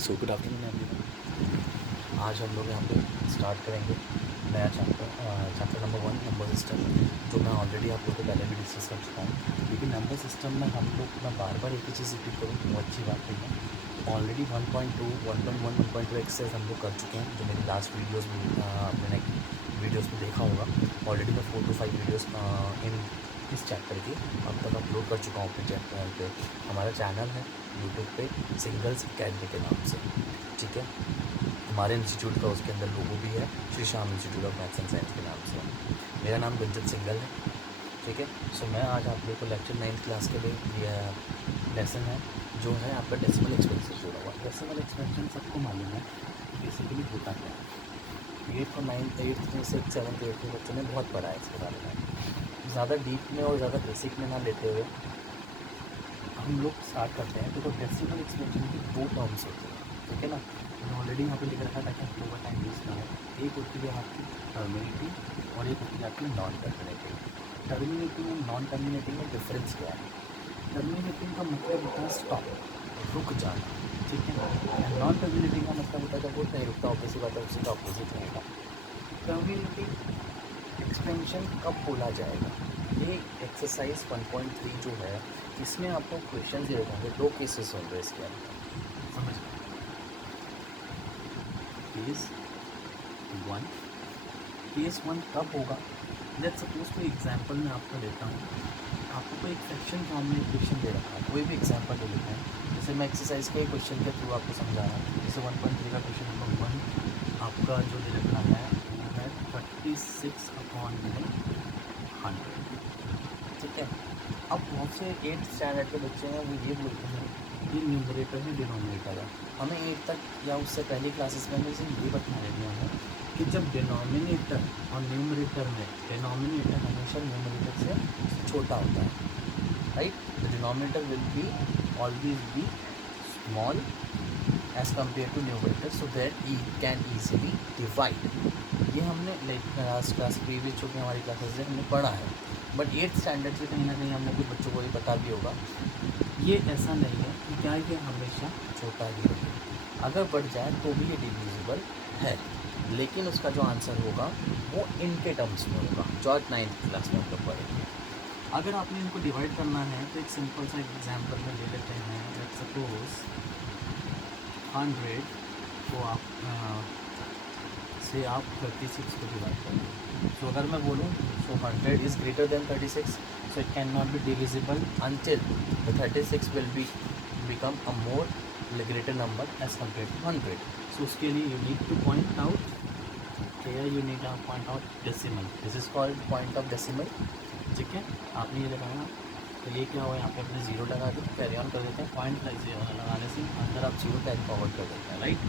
So good afternoon everyone. आज हम लोग यहाँ पे स्टार्ट करेंगे नया चैप्टर नंबर 1 नंबर सिस्टम, जो मैं ऑलरेडी आप लोगों को पहले भी डिस्कस कर चुका हूँ। लेकिन नंबर सिस्टम में हम लोग मैं बार बार एक ही चीज़ रिपीट करूँ वो अच्छी बात नहीं है। ऑलरेडी 1.2 1.1 1.2 एक्सरसाइज हम लोग कर चुके हैं, जो मेरी लास्ट वीडियोज़ में आपने वीडियोज़ में देखा होगा। ऑलरेडी मैं 4 to 5 वीडियोज़ इन इस चैप्टर की अब तक अपलोड कर चुका हूँ अपने चैनल पे। हमारा चैनल है यूट्यूब पे सिंगल्स अकेडमी के नाम से, ठीक है। हमारे इंस्टीट्यूट का उसके अंदर लोगो भी है, Shri Shyam institute of maths and science के नाम से। मेरा नाम गुंजन सिंगल है, ठीक है। सो मैं आज आप लोग को लेक्चर 9th क्लास के लिए यह लेसन है, जो है आपका डेसिमल एक्सपेंशन से जुड़ा हुआ। डेसिमल एक्सपेंशन सबको मालूम है बेसिकली होता क्या है। 8th और 9th 8th में 6th 7th 8th के बच्चों ने बहुत पढ़ा है इसके बारे में। ज़्यादा डीप में और ज़्यादा बेसिक में ना लेते हुए हम लोग स्टार्ट करते हैं। तो डेसिमल एक्सपेंशन की 2 टर्म्स होती हैं, ठीक है ना। मैंने ऑलरेडी यहाँ पे लिख रखा था कि आप लोगों का टाइम वेस्ट ना हो। एक होती है आपकी टर्मिनेटिंग और एक होती है आपकी नॉन टर्मिनेटिंग। टर्मिनेटिंग और नॉन टर्मिनेटिंग में डिफरेंस क्या है? टर्मिनेटिंग का मतलब होता है स्टॉप, रुक जाना, ठीक है। नॉन टर्मिनेटिंग का मतलब होता है जब वो नहीं रुकता, ऑब्वियसली बात है उसी का अपोजिट रहेगा। टर्मिनेटिंग एक्सपेंशन कब बोला जाएगा? ये एक्सरसाइज 1.3 जो है इसमें आपको क्वेश्चन दे होंगे, 2 केसेस होंगे इसके अंदर, समझ गए। केस वन कब होगा? लेट्स सपोज कोई एग्जांपल मैं आपको देता हूँ। आपको कोई एक सेक्शन फॉर्म में क्वेश्चन दे रखा है, कोई भी एग्जांपल ले लेते हैं। जैसे मैं एक्सरसाइज के क्वेश्चन के थ्रू आपको समझा रहा हूँ। जैसे 1.3 का क्वेश्चन नंबर 1 आपका जो दे रखा है वो है 36/100, ठीक है। अब बहुत से 8th स्टैंडर्ड के बच्चे हैं वो ये बोलते हैं ये न्यूमरेटर है डिनोमिनेटर है। हमें 8 तक या उससे पहली क्लासेस में हमें सिर्फ ये बताया गया है कि जब डिनोमिनेटर और न्यूमरेटर में डिनोमिनेटर हमेशा न्यूमरेटर से छोटा होता है, right. The denominator will be always be small as compare to numerator, so that we can easily divide. ये हमने लास्ट क्लास प्रीवियस जो कि हमारी क्लासेस से हमने पढ़ा है। बट 8th स्टैंडर्ड से कहीं ना कहीं हमने कुछ बच्चों को ये पता भी होगा ये ऐसा नहीं है कि क्या ये हमेशा छोटा ही रहे। अगर बढ़ जाए तो भी ये डिविजिबल है, लेकिन उसका जो आंसर होगा वो इनके टर्म्स में होगा, जो आज 9th क्लास में हम लोग पढ़ेंगे। अगर आपने इनको डिवाइड करना है तो एक सिंपल सा एग्जाम्पल में ले लेते हैं। लेट्स सपोज 100 को आप 36 को डिवाइड करें। तो अगर मैं बोलूँ सो 100 is greater than 36, so it cannot be divisible until the 36 will become a more greater number as compared to 100. So उसके लिए you need to point out here, you need to point out decimal. This is called point of decimal, ठीक है। आपने ये लगाया तो ये क्या हुआ, यहाँ पे अपने जीरो लगा दी, कैरी ऑन कर देते हैं। पॉइंट लगाने से अंदर आप जीरो कैरी फॉरवर्ड कर देते हैं, राइट।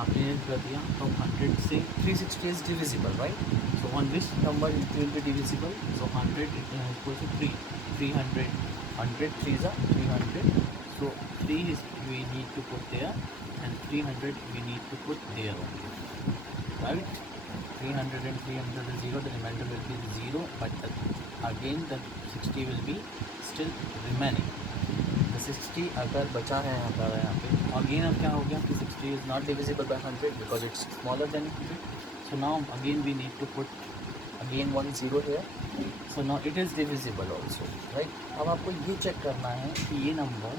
आपने ये कर दिया तो 100 से 360 is divisible, right. So on which number it will be divisible? So 100 equal to 300 100 3 is 300, so 3 is we need to put there and 300 we need to put there only, right. 300 and 300 is 0, the remainder will be 0, but again the 60 will be still remaining. The 60 अगर बचा है यहाँ पे again अब क्या हो गया कि 60 is not divisible by 100 because it's smaller than 100. So now again we need to put again 1 0 here. So now it is divisible also, right. अब आपको ये चेक करना है कि ये नंबर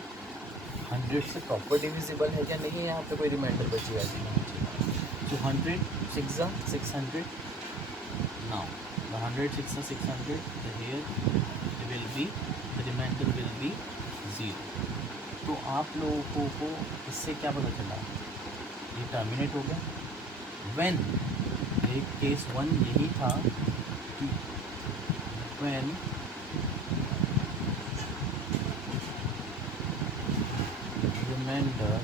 100 से प्रॉपर डिविजिबल है या नहीं है, यहाँ पे कोई रिमाइंडर बची है कि नहीं। So 100 6 600, now the 100 6 600, the here will be the remainder will be 0. तो आप लोगों को इससे क्या पता चला, ये टर्मिनेट हो गया। when एक केस 1 यही था कि when remainder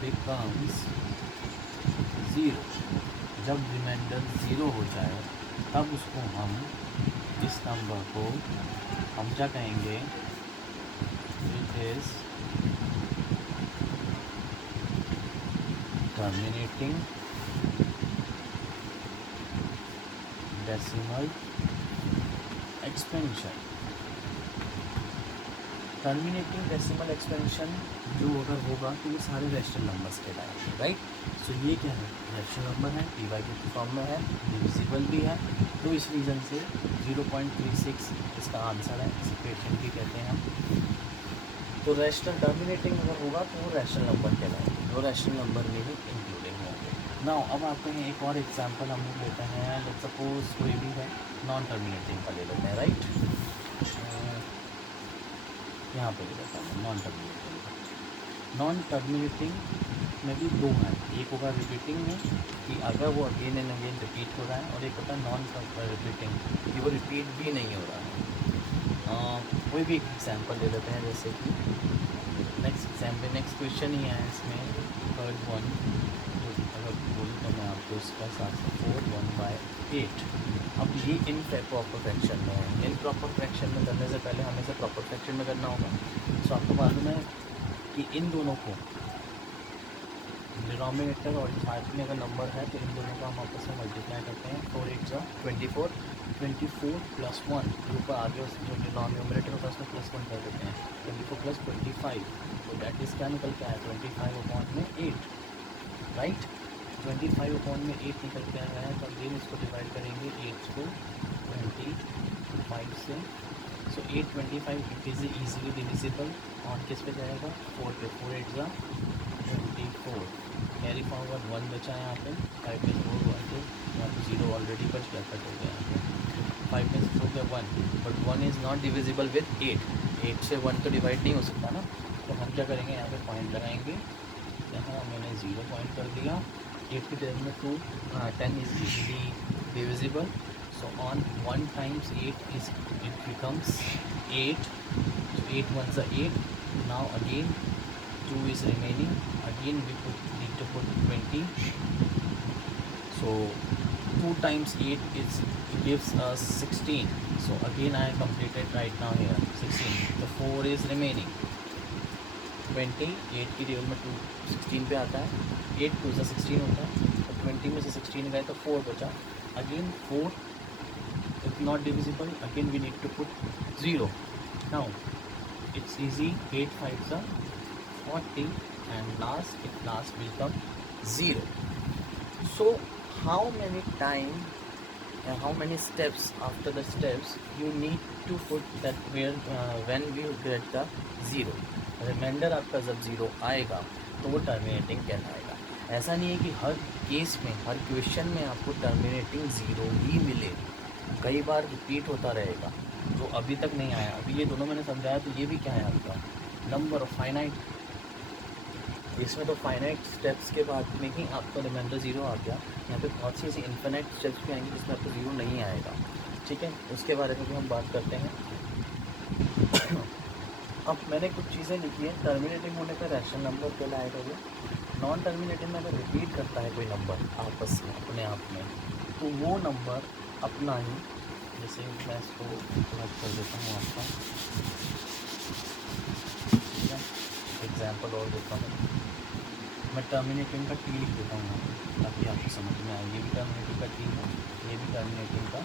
becomes 0, जब रिमाइंडर 0 हो जाए तब उसको हम इस नंबर को हम क्या कहेंगे, it is terminating decimal expansion. Terminating decimal expansion जो अगर होगा तो ये सारे रैशनल नंबर्स कहलाएंगे, राइट। सो ये क्या है, रैशनल नंबर है, पी वाई के फॉर्म में है, डिविजिबल भी है, तो इस रीज़न से 0.36 इसका आंसर है, इस इक्वेशन की कहते हैं हम। तो रैशनल टर्मिनेटिंग अगर होगा तो वो रैशनल नंबर कहलाएंगे, वो रैशनल नंबर में ही इंक्लूडिंग होंगे। नाउ अब आते हैं एक और एग्जांपल हम लोग लेते हैं, लेट्स सपोज कोई भी है नॉन टर्मिनेटिंग का ले लेते हैं, राइट। यहाँ पे ले लेता हूँ नॉन टर्मिनेटिंग। नॉन टर्मिनेटिंग में भी दो हैं, एक होगा रिपीटिंग में कि अगर वो अगेन एंड अगेन रिपीट हो रहा है, और एक होता है नॉन रिपीटिंग कि वो रिपीट भी नहीं हो रहा है। कोई भी एक एग्जाम्पल ले लेते हैं, जैसे कि नेक्स्ट क्वेश्चन ही है इसमें, थर्ड वन जो अगर बोलूँ तो मैं आपको इसका साथ 4/1/8। अब ये इन प्रॉपर फ्रैक्शन में है, इन प्रॉपर फ्रैक्शन में करने से पहले हमें इसे प्रॉपर फ्रैक्शन में करना होगा। सो आपको मालूम है कि इन दोनों को डिनोमिनेटर और साथ में अगर नंबर है तो इन दोनों का हम आपस में मल्टीप्लाई करते हैं। 4 8 24, 24 प्लस 1 के ऊपर आगे जो डिनोमिनेटर होता है उसमें +1 कर देते हैं, 24 + 25, तो दैट इज़ क्या निकल के आया 25/8, राइट। 25/8 निकल के आया है, तो अगेन इसको डिवाइड करेंगे 8 को 25 से। सो 8 25 it is easily divisible on किस पे जाएगा, 4 पे, 4 8 24, कैरी फॉरवर्ड 1 बचा है यहाँ पे, 5 में 4 1 2, यहाँ पे 0 ऑलरेडी बच गया, कट हो गया यहाँ पे, 5 में 4 गया 1, but 1 is not divisible with 8 से 1 तो डिवाइड नहीं हो सकता ना, तो हम क्या करेंगे, यहाँ पे पॉइंट लगाएंगे, यहाँ मैंने 0 पॉइंट कर दिया। 8 की जगह में 2, 10 is easily divisible, so on 1 times 8 is it becomes 8, so 8 ones are 8, now again 2 is remaining, again we need to put 20, so 2 times 8 is gives us 16, so again I have completed right now here 16, the 4 is remaining, 20 8 की table में 2 16 पे आता है, 8 2 से 16 होता है, तो 20 में से 16 गए तो 4 बचा, again 4 if not divisible, again we need to put 0. Now it's easy, 8 5s are 40, and last will come 0. So how many time and how many steps after the steps you need to put that where when you get the 0, reminder आपका जब 0 आएगा तो वो terminating कहलाएगा। ऐसा नहीं है कि हर केस में, हर क्वेश्चन में आपको टर्मिनेटिंग 0 ही मिले, कई बार रिपीट होता रहेगा, जो अभी तक नहीं आया। अभी ये दोनों मैंने समझाया, तो ये भी क्या है आपका नंबर ऑफ फाइनाइट, इसमें तो फाइनाइट स्टेप्स के बाद में ही आपका रिमाइंडर 0 आ गया। यहाँ पे बहुत सी ऐसी इन्फिनाइट स्टेप्स भी आएंगी जिसमें आपको 0 नहीं आएगा, ठीक है, उसके बारे में भी हम बात करते हैं। अब मैंने कुछ चीज़ें लिखी हैं, टर्मिनेटिंग होने पर रैशनल नंबर कहलाएगा ये, नॉन टर्मिनेटिंग में अगर रिपीट करता है कोई नंबर आपस में अपने आप में, तो वो नंबर अपना ही, जैसे मैं इसको कर देता हूँ आपका, ठीक है, एग्जाम्पल और देता हूँ मैं, टर्मिनेटिंग का टी लिख देता हूँ ताकि आपको समझ में आए, ये भी टर्मिनेटिंग का टी है, ये भी टर्मिनेटिंग का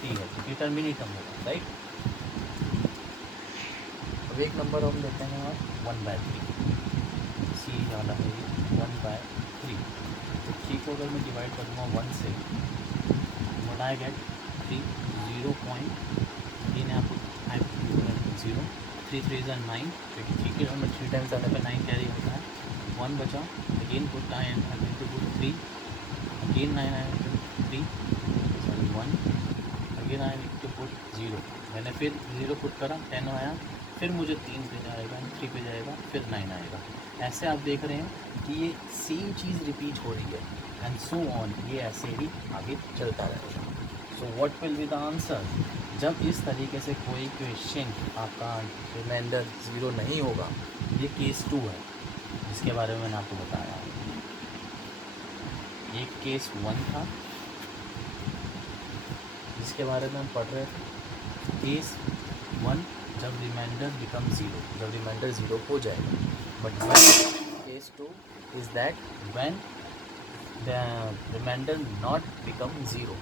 टी है, क्योंकि टर्मिनेटम होगा, राइट। अब एक नंबर हम लेते हैं और 1/3, सी वाला है ये 1/3, तो 3 को अगर मैं डिवाइड करूँगा 1 से, what I get 3, 0 point, again आपको 0, 3 3 are 9, 3 के में 3 टाइम्स आने पर 9 कैरी होता है, 1 बचा, again put 9 to put 3, again 9 I have to 3, sorry 1, again I need to put 0, मैंने फिर 0 पुट करा, 10 आया, फिर मुझे 3 पे जाएगा, 3 पे जाएगा, फिर 9 आएगा। ऐसे आप देख रहे हैं कि ये सेम चीज़ रिपीट हो रही है, एंड सो ऑन, ये ऐसे ही आगे चलता रहेगा। So what will be the answer, जब इस तरीके से कोई क्वेश्चन आपका रिमाइंडर 0 नहीं होगा, ये केस 2 है जिसके बारे में मैंने आपको बताया। एक केस 1 था जिसके बारे में हम पढ़ रहे थे, केस 1 जब रिमाइंडर बिकम 0, जब रिमाइंडर 0 हो जाएगा, but case 2 is that when the remainder not become 0,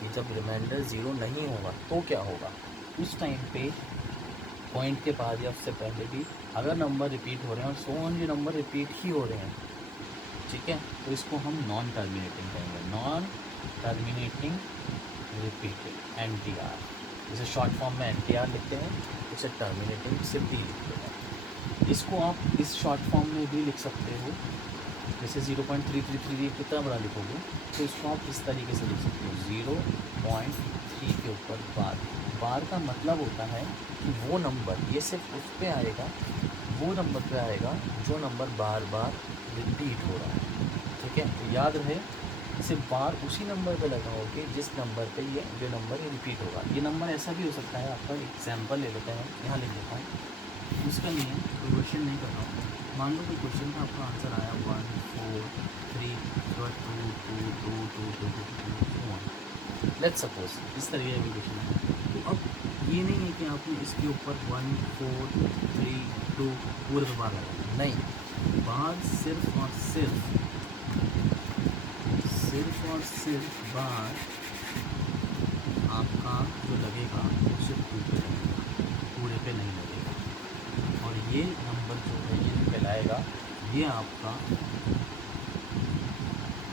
कि जब रिमाइंडर 0 नहीं होगा तो क्या होगा, उस टाइम पे पॉइंट के बाद या उससे पहले भी अगर नंबर रिपीट हो रहे हैं और सो ओनली नंबर रिपीट ही हो रहे हैं, ठीक है, तो इसको हम नॉन टर्मिनेटिंग कहेंगे, नॉन टर्मिनेटिंग रिपीटेड, NTR। जैसे शॉर्ट फॉर्म में NTR लिखते हैं, इसे टर्मिनेटिंग सिर्फ डी लिखते हैं। इसको आप इस शॉर्ट फॉर्म में भी लिख सकते हो, जैसे 0.333 कितना बड़ा लिखोगे तो इसको आप इस तरीके से लिख सकते हो, 0.3 के ऊपर बार। बार का मतलब होता है कि वो नंबर, ये सिर्फ उस पे आएगा, वो नंबर पे आएगा जो नंबर बार बार रिपीट हो रहा है, ठीक है। तो याद रहे, सिर्फ बार उसी नंबर पे लगाओगे जिस नंबर पे ये जो नंबर ये रिपीट होगा। ये नंबर ऐसा भी हो सकता है, आपका एग्जाम्पल ले लेते हैं, यहाँ लिख देता हूँ, उसका लिए कोई क्वेश्चन नहीं कर रहा हूँ। मान लो कोई क्वेश्चन का आपका आंसर आया 1 4 3 2 2 2 2 2 2 लेट्स सपोज इस तरीके का क्वेश्चन है। तो अब ये नहीं है कि आपने इसके ऊपर 1 4 3 2 पूरे पे बार लगाया, नहीं, बार सिर्फ और सिर्फ बार आपका जो लगेगा वो सिर्फ 2 पे लगेगा, पूरे पे नहीं लगेगा। और ये नंबर जो है ये कहलाएगा, ये आपका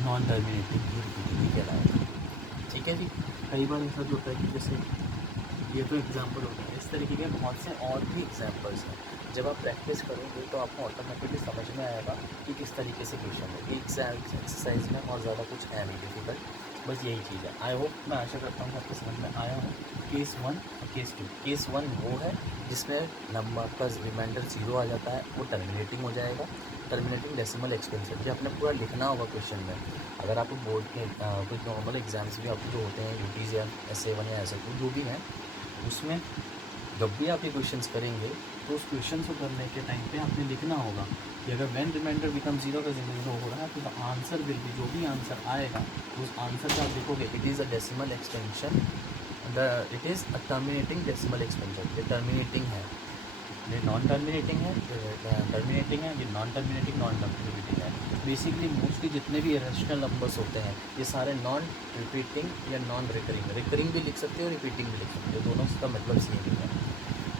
नॉन टर्मिनेटिंग रिपीटेड कहलाएगा, ठीक है जी। कई बार ऐसा जो होता है कि जैसे ये तो एग्जाम्पल होता है, इस तरीके के बहुत से और भी एग्जाम्पल्स हैं। जब आप प्रैक्टिस करोगे तो आपको ऑटोमेटिकली समझ में आएगा कि किस तरीके से क्वेश्चन है। एक्सरसाइज में और ज़्यादा कुछ है नहीं डिफिकल्ट, बस यही चीज़ है। आई होप, मैं आशा करता हूँ कि आपको समझ में आया हो। केस 1 और केस 2। केस 1 वो है जिसमें नंबर का रिमाइंडर 0 आ जाता है, वो टर्मिनेटिंग हो जाएगा। टर्मिनेटिंग डेसिमल एक्सपेंशन, जो आपने पूरा लिखना होगा क्वेश्चन में। अगर आपको बोर्ड के कुछ नॉर्मल एग्जाम्स भी आपको जो होते हैं, यूटीज़ या SA1 या SA2 जो भी हैं, उसमें जब भी आप ये क्वेश्चंस करेंगे तो उस क्वेश्चन को करने के टाइम पे आपने लिखना होगा कि अगर व्हेन रिमाइंडर बिकम 0 का 0 हो रहा है तो आंसर विल भी, जो भी आंसर आएगा उस आंसर का आप देखोगे it is a decimal extension, it is a terminating decimal expansion. ये टर्मिनेटिंग है, ये नॉन टर्मिनेटिंग है, टर्मिनेटिंग है, ये नॉन टर्मिनेटिंग नॉन टर्मिनेटिंग है। बेसिकली मोस्टली जितने भी इरेशनल नंबर्स होते हैं ये सारे नॉन रिपीटिंग या नॉन रिकरिंग भी लिख सकते हो, रिपीटिंग भी लिख सकते हो, दोनों का मतलब सेम ही है।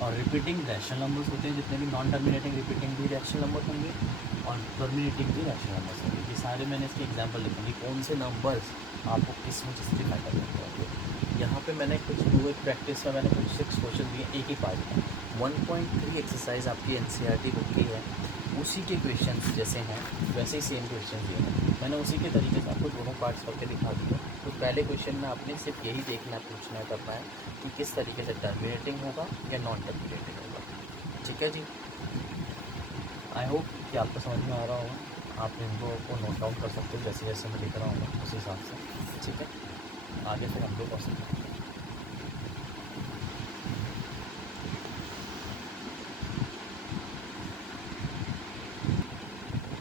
और रिपीटिंग रैशनल नंबर्स होते हैं जितने भी, नॉन टर्मिनेटिंग रिपीटिंग भी रैशनल नंबर होंगे और टर्मिनेटिंग भी रैशनल नंबर्स होंगे। ये सारे मैंने इसके एग्जांपल लिखे हैं, कौन से नंबर्स आपको किस में जस्टिफाई कर सकते हैं। यहाँ पे मैंने कुछ एक प्रैक्टिस में मैंने कुछ 6 क्वेश्चन दिए एक ही पार्ट में। 1.3 एक्सरसाइज आपकी NCERT बुक की है, उसी के क्वेश्चंस जैसे हैं वैसे ही सेम क्वेश्चन दिए हैं, मैंने उसी के तरीके से आपको दोनों पार्ट्स करके दिखा दिए। तो पहले क्वेश्चन में आपने सिर्फ यही देखना पूछना है करना है कि किस तरीके से टर्मिनेटिंग होगा या नॉन टर्मिनेटिंग होगा, ठीक है जी। आई होप कि आपको समझ में आ रहा होगा, आप इनको को नोट डाउन कर सकते हो जैसे जैसे मैं लिख रहा हूँ उस हिसाब से, ठीक है। आगे फिर हम लोग कर सकते हैं।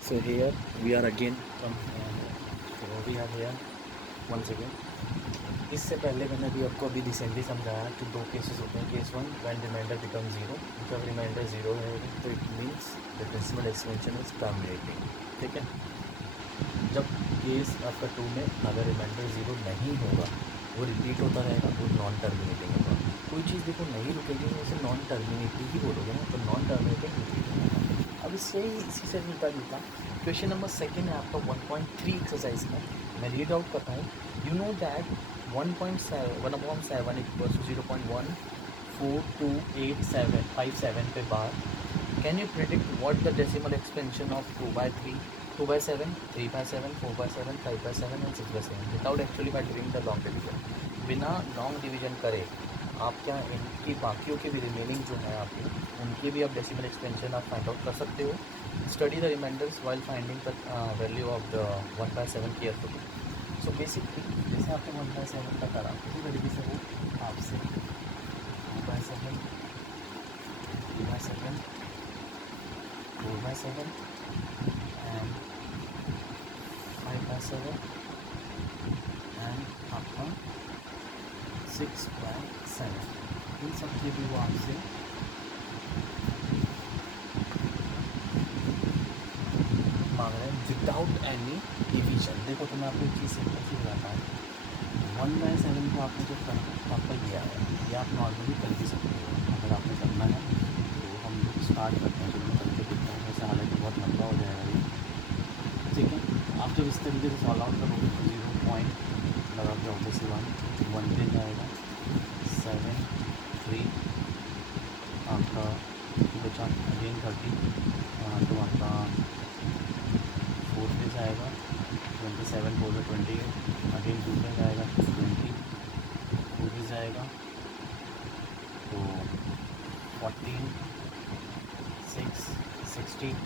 So here we are again from so we are here once again। इससे पहले मैंने भी आपको अभी रिसेंटली समझाया कि 2 केसेस होते हैं। केस 1 व्हेन रिमाइंडर बिकम 0, जब रिमाइंडर 0 है तो it means the decimal expansion is terminating, ठीक है। जब केस आपका 2 में अगर रिमाइंडर 0 नहीं होगा, वो रिपीट होता रहेगा, वो नॉन टर्मिनेटिंग होगा। कोई चीज़ देखो नहीं रुकेगी, उसे नॉन टर्मिनेटिंग ही बोलोगे ना, तो नॉन टर्मिनेटिंग रिपीट होगा। अब इससे ही इसी से मिलता जुलता क्वेश्चन नंबर 2 है आपका 1.3 एक्सरसाइज का। मैं रीड आउट करता हूँ। You know that 1.7 equals to 0.1428757 पे bar. Can you predict what the decimal expansion of 2/3, 2/7, 3/7, 4/7, 5/7 and 6/7 without actually by doing the long division. बिना लॉन्ग डिवीजन करे आप क्या इनकी बाकियों के भी रिमेनिंग जो है आपकी, उनके भी आप डेसिमल एक्सपेंशन आप फाइंड आउट कर सकते हो। Study the remainders while finding the value of the 1/7 carefully. So basically जैसे आपने 1/7 का करा, उसी तरीके से वो आपसे 2/7, 3/7, 4/7 एंड 5/7 एंड आपका 6/7, इन सब के भी वो आपसे मांग रहे हैं विदाउट एनी डिवीजन। देखो तो मैं आपको एक चीज़ सिंपल सी बताता हूँ। 1/7 को आपने जो करना है तो आपका ये आया, ये आप नॉर्मली कर भी सकते हो अगर आपने करना है स्टार्ट करते हैं, चलो मैं करके देखता हूँ, वैसे हालांकि बहुत लंबा हो जाएगा ये। ठीक है, आप जब इस तरीके से सॉल्व आउट करोगे तो 0 पॉइंट लगा के ऑब्वियसली 1 पे जाएगा, 7 3 आपका बचा अगेन 30, तो आपका 4 पे जाएगा, 27 4 में 28, अगेन 2 पे जाएगा 20, 2 पे जाएगा तो 14 6 60,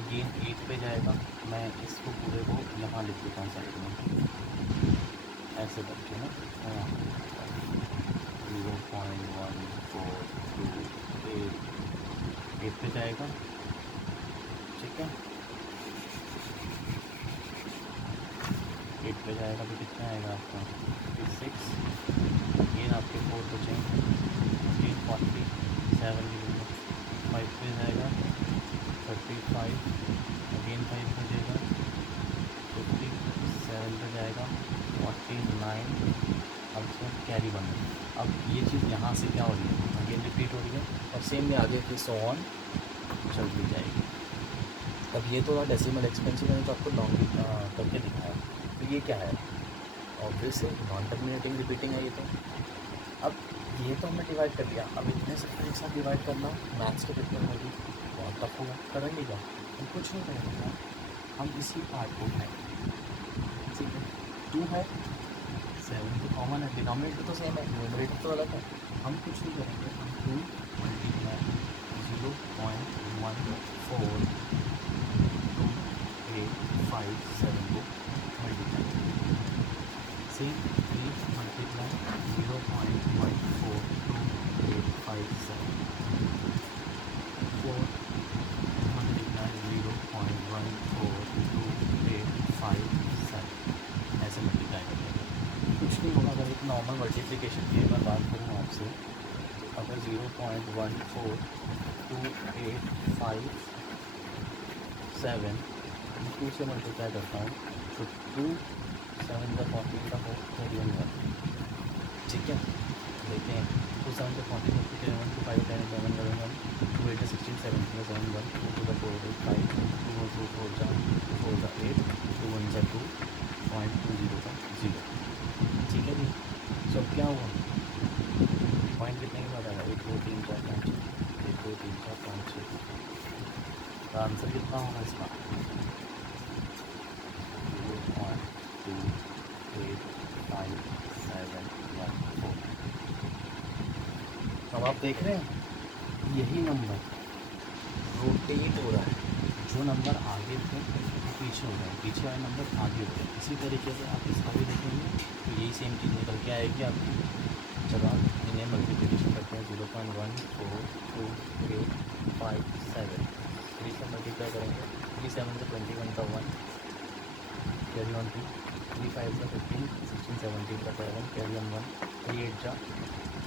अगेन 8 पे जाएगा। मैं इसको पूरे को यहाँ लिख देता हूँ साइड में ऐसे करके ना, 0.1428 पे जाएगा। ठीक है, 8 पे जाएगा तो कितना आएगा आपका 56, अगेन आपके 4 बचेंगे, अगेन 47 मिलेंगे, 5 पे जाएगा 35, अगेन 5 बचेगा, 57 पे जाएगा 49, अब इसमें कैरी बन रही है। अब ये चीज़ यहाँ से क्या हो रही है, अगेन रिपीट हो रही है और सेम में आगे की सो ऑन चलती जाएगी। अब ये तो डेसिमल एक्सपेंसिव मैंने तो आपको लॉन्ग करके दिखाया, तो ये क्या है, ऑब्वियसली नॉन टर्मिनेटिंग रिपीटिंग है ये तो। अब ये तो हमने डिवाइड कर लिया, अब इतने सबको एक साथ डिवाइड करना मैथ्स के पेपर में भी बहुत टफ होगा, करेंगे क्या, हम कुछ नहीं करेंगे, हम इसी पार्ट को उठाएंगे। ठीक है, 2 है, 7 तो कॉमन है, डिनोमिनेटर तो सेम है, न्यूमरेटर तो अलग है, हम कुछ नहीं करेंगे, हम 2 मल्टीप्लाई 0.142857 को मल्टीप्लाई सेम 3 मल्टीप्लाई 0.142857, 4 मल्टीप्लाई 0.142857, ऐसे मल्टीप्लाई करेंगे। कुछ नहीं होगा, अगर एक नॉर्मल मल्टीप्लिकेशन की मैं बात करूँ आपसे, अगर 0.142857 2 से मल्टीप्लाई करता हूँ तो 2 7 का 14 का हो कैरी 1। ठीक है, देखते हैं 2 7 का 14 हो कैरी 1, 2 5 10 11 11 2 8 16 17 7 1 2 2 का 4 8 5 2 1 2 4 जा 4 का 8 2 1 जा 2.20 का 0। ठीक है जी, सब क्या हुआ, पॉइंट कितने के बाद आएगा 1 2 3 4 5 6, 1 2 3 4 5 6, तो आंसर कितना होगा इसका 0.285714। अब आप देख रहे हैं यही नंबर रोटेट हो रहा है, जो नंबर आगे थे वो पीछे हो रहे हैं, पीछे वाले नंबर आगे हो रहे हैं। इसी तरीके से आप इसका भी देखेंगे तो यही सेम चीज़ निकल के आएगी आपकी। जब आप इन्हें मल्टीप्लिकेशन करते हैं 0.142857 3 से मल्टीप्लाई करेंगे, 3 7 से 21 का 1 कैरी ऑन 2, 3 5 से 15 16 17 का 7 कैरी ऑन 1, 3 8 जा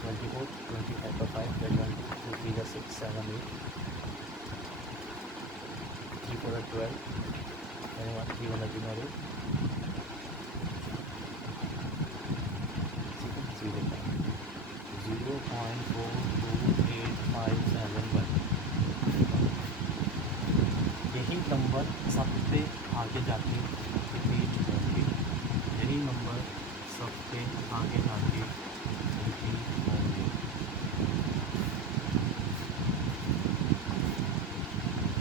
24 25 का 5 कैरी ऑन 2 3 का 6 7 8 3 4 12 कैरी ऑन 3 1 3 और 0.428571। यही नंबर सब पे आगे जाके रिपीट होंगे, यही नंबर सब पे आगे जाके रिपीट होंगे।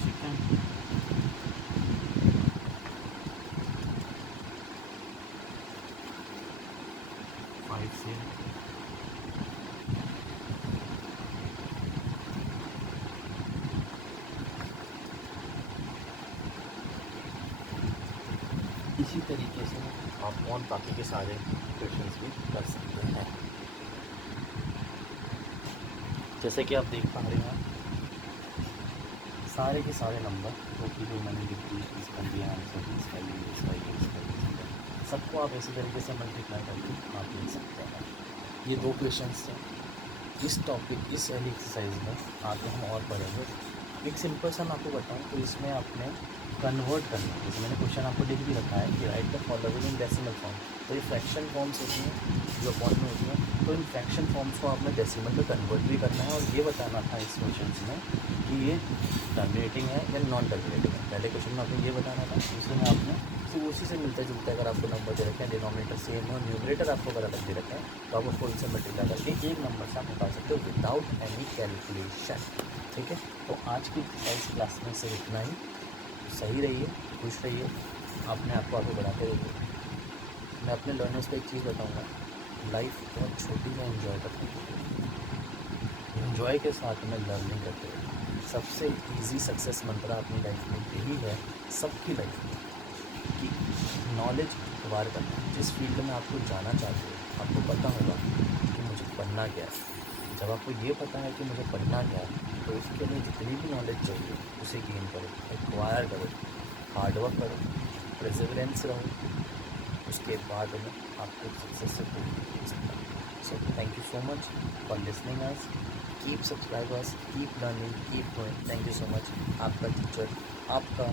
ठीक है, फाइव से इसी तरीके से आप और बाकी के सारे क्वेश्चंस भी कर सकते हैं। जैसे कि आप देख पा रहे हैं सारे के सारे नंबर जो मैंने लिख दी, इसका दिया आंसर, इसका ये, इसका ये, इसका ये, सबको आप इसी तरीके से मल्टीप्लाई करके आप लिख सकते हैं। ये 2 क्वेश्चंस हैं इस टॉपिक, इस वाली एक्सरसाइज में आगे हम और पढ़ेंगे एक सिंपल सा मैं आपको बताऊँ तो इसमें आपने कन्वर्ट करना है। जैसे मैंने क्वेश्चन आपको लिख भी रखा है कि right the following in decimal form. तो ये फ्रैक्शन फॉर्म्स होती हैं जो अपॉन में होती हैं, तो इन फ्रैक्शन फॉर्म्स को आपने डेसिमल में कन्वर्ट भी करना है और ये बताना था इस क्वेश्चन में कि ये टर्मिनेटिंग है या नॉन टर्मिनेटिंग है। पहले क्वेश्चन में आपने ये बताना था, दूसरे में आपने तो उसी से मिलता जुलता अगर आपको नंबर दे रखे हैं, डिनोमिनेटर सेम हो, न्यूमरेटर आपको अगर अलग दे रखे हैं, तो आप उसको इनसे मल्टीप्लाई करके एक नंबर से आप निकाल सकते हो विदाउट एनी कैलकुलेशन। ठीक है, तो आज की एक्सरसाइज क्लास में से इतना ही। सही रहिए, खुश रहिए, अपने आप को आगे बढ़ाते रहिए। मैं अपने लर्नर्स को एक चीज़ बताऊंगा, लाइफ बहुत छोटी है, एंजॉय करते हैं, एंजॉय के साथ में लर्निंग करते रहिए। सबसे इजी सक्सेस मंत्र अपनी लाइफ में यही है, सबकी लाइफ में, कि नॉलेज एक्वायर करना। जिस फील्ड में आपको जाना चाहते हो आपको पता होगा कि मुझे पढ़ना क्या है। जब आपको ये पता है कि मुझे पढ़ना क्या है, तो उसके लिए जितनी भी नॉलेज चाहिए उसे गेन करो, एक्वायर करो, हार्डवर्क करो, प्रेसिवरेंस रहो, उसके बाद में आपको सक्सेस से हो सकता है। So thank you so much for listening us, keep subscribers, keep learning, keep going. Thank you so much. आपका टीचर, आपका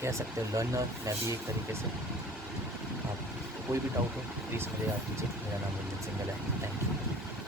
कह सकते हैं लर्नर, मैं भी एक तरीके से। आप कोई भी डाउट हो प्लीज़ मुझे याद कीजिए, मेरा नाम रंजित सिंगल है। Thank you.